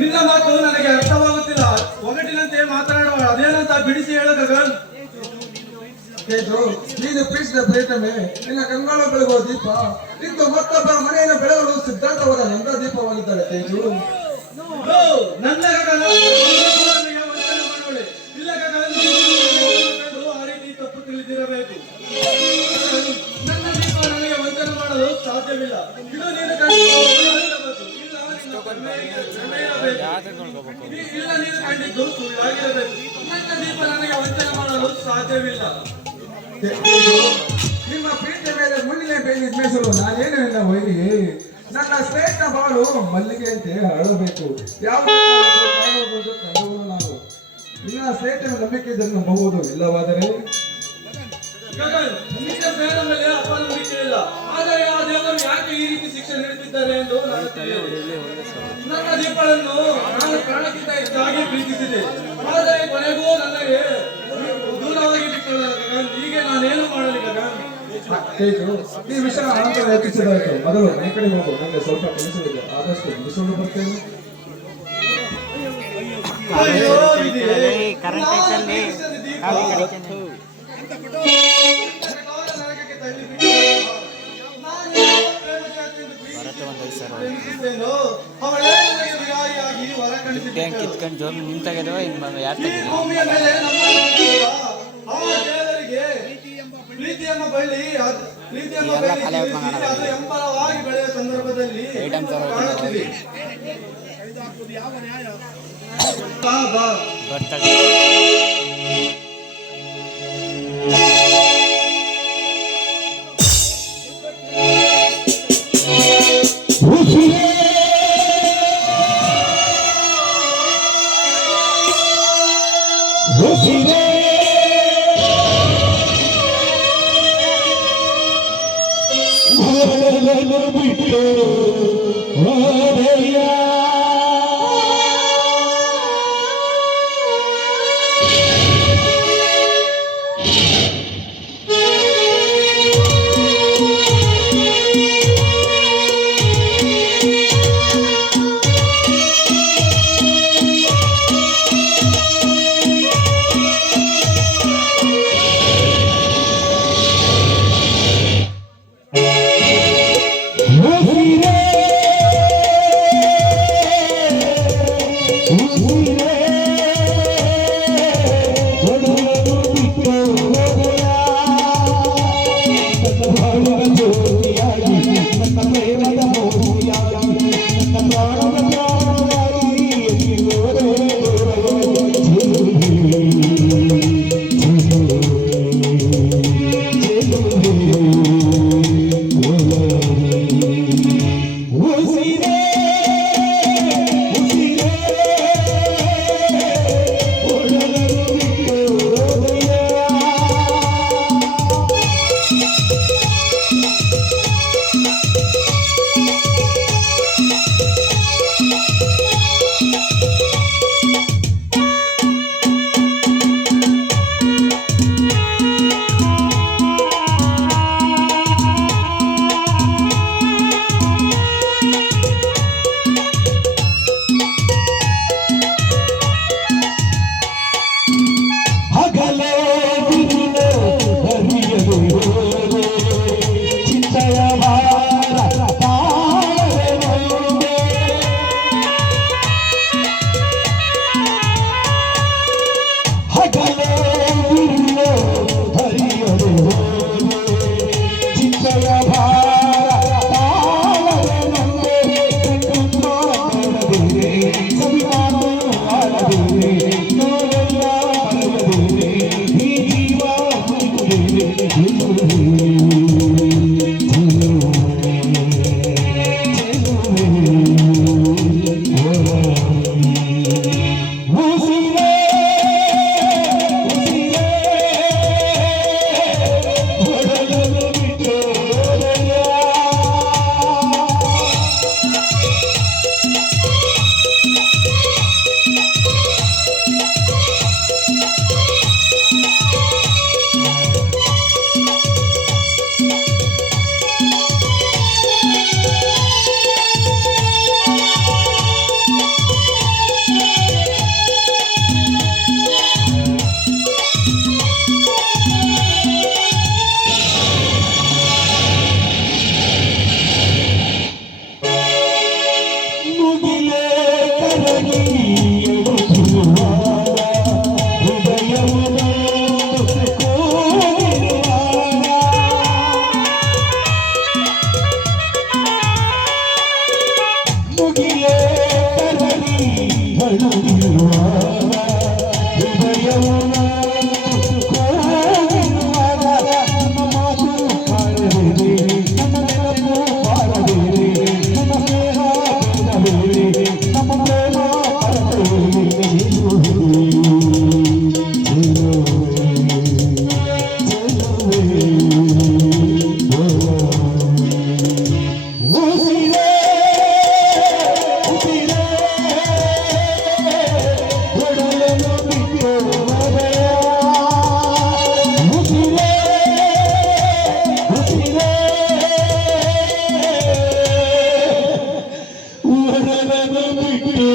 ನಿನ್ನ ಮಾತು ನನಗೆ ಅರ್ಥವಾಗುತ್ತಿಲ್ಲ. ಒಗಟಿನಂತೆ ಮಾತನಾಡುವ ಅದೇನಂತ ಬಿಡಿಸಿ ಹೇಳು ಗಗನ್. ತೇಜು, ನೀನು ಪ್ರೀತಿಸಿದ ಪ್ರೇತಮೆ, ನಿನ್ನ ಕಂಗಾಳ ಬೆಳಗುವ ದೀಪ ಇಂದು ಮತ್ತೊಬ್ಬರ ಮನೆಯನ್ನು ಬೆಳಗಲು ಸಿದ್ಧಾಂತವಾದ ನಂದ ದೀಪವಾಗಿದ್ದಾರೆ. ತೇಜು, ನನ್ನ ಗಗನ ಇಲ್ಲ ಗಗನ್, ಆ ರೀತಿ ತಪ್ಪು ತಿಳಿದಿರಬೇಕು. ನನ್ನ ದೀಪ ನನಗೆ ವಂಚನೆ ಮಾಡಲು ಸಾಧ್ಯವಿಲ್ಲ. ಇದು ನೀನು ಇಲ್ಲ, ನೀನು ಕಂಡಿದ್ದು ಸುಳ್ಳಾಗಿರಬೇಕು. ನನ್ನ ದೀಪ ನನಗೆ ವಂಚನೆ ಮಾಡಲು ಸಾಧ್ಯವಿಲ್ಲ. ನಿಮ್ಮ ಪ್ರೀತಿಯ ಮೇಲೆ ಮುಳ್ಳಿನ ಬೇಲಿ ನಿರ್ಮಿಸಲು ನಾನೇನು ನಿನ್ನ ವೈರಿ. ನನ್ನ ಶ್ರೇಷ್ಠ ಬಾಳು ಮಲ್ಲಿಗೆಯಂತೆ ಹರಡಬೇಕು. ಯಾವ ಕಂಡುಗಳು ನಾನು ನಿನ್ನ ಶ್ರೇಷ್ಠ ನಂಬಿಕೆ ಇದನ್ನು ನಂಬಬಹುದು. ಇಲ್ಲವಾದರೆ ನಿನ್ನ ಪ್ರೇಮ ಮೇಲೆ ಅಪನಂಬಿಕೆ ಇಲ್ಲ. ಆದರೆ ಆ ದೇವರು ಯಾಕೆ ಈ ರೀತಿ ಶಿಕ್ಷೆ ನೀಡುತ್ತಿದ್ದಾರೆ ಎಂದು ನಾನು ತಿಳಿಯಲಿಲ್ಲ. ನನ್ನ ದೀಪಗಳನ್ನು ನಾನು ಪ್ರಾಣಕ್ಕಿಂತ ಹೆಚ್ಚಾಗಿ ಪ್ರೀತಿಸಿದೆ. ಆದರೆ ಕೊನೆಗೂ ನನಗೆ ದೂರವಾಗಿ ಬಿಟ್ಟಳು ಗಗನ್. ಹೀಗೆ ನಾನೇನು ಮಾಡಲಿ ಗಗನ್? ಈ ವಿಷಯ ಅನಂತರ ಯೋಚಿಸಿದಾಯಿತು. ಮೊದಲು ಈ ಕಡೆ ಹೋಗು, ನನಗೆ ಸ್ವಲ್ಪ ಕೆಲಸವಿದೆ. ಆದಷ್ಟು ಮುಗಿಸಲು ಬರ್ತೇನೆ. ಕಿತ್ಕೊಂಡು ಜೋಬಿ ನಿಂತಾಗಿದವ ಯಾರು ಪ್ರೀತಿಯಮ್ಮ ಬಳ್ಳಿ ಎಂಬರವಾಗಿ ಬೆಳೆಯುವ ಸಂದರ್ಭದಲ್ಲಿ ಕಾಣುತ್ತಿದೆ. ಬರ್ತಾರೆ ಮುಗಿಲೇ ಕರಗಿ ಎಡುತ್ತಿರುವಾಗ ಹೃದಯವನ್ನು ಕೋರಿರುವಾಗ ಮುಗಿಲೇ ಕರಗಿ ಅಳುತ್ತಿರುವಾಗ ಹೃದಯವನ್ನು ಕೋರಿರುವಾಗ ನಮ್ಮ ಮಾತು ಕಾಣಬೇಡಿ ನಮ್ಮ ನೆನಪು ಬಾರಬೇಡಿ ನಮ್ಮ ಸ್ನೇಹ ಬೇಡಬೇಡಿ ನಮ್ಮ ಪ್ರೇಮ ಬಿಟ್ಟು